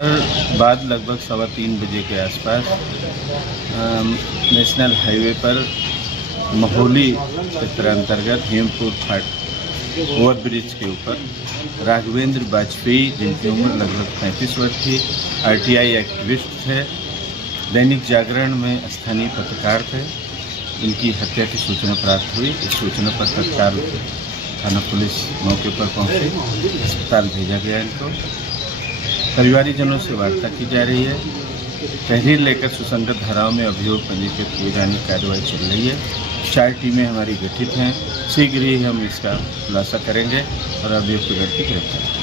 बाद लगभग 3:15 बजे के आसपास नेशनल हाईवे पर महोली क्षेत्र अंतर्गत हेमपुर फाट ओवरब्रिज के ऊपर राघवेंद्र वाजपेयी, जिनकी उम्र लगभग 35 वर्ष थी, आरटीआई एक्टिविस्ट थे, दैनिक जागरण में स्थानीय पत्रकार थे। इनकी हत्या की सूचना प्राप्त हुई। इस सूचना पर तत्काल थाना पुलिस मौके पर पहुंची, अस्पताल भेजा गया। इनको परिवारीजनों से वार्ता की जा रही है। तहरीर लेकर सुसंगत धाराओं में अभियोग पंजीकृत किए जाने की कार्रवाई चल रही है। 4 टीमें हमारी गठित हैं। शीघ्र ही हम इसका खुलासा करेंगे और अभियुक्त व्यक्ति गिरफ्तार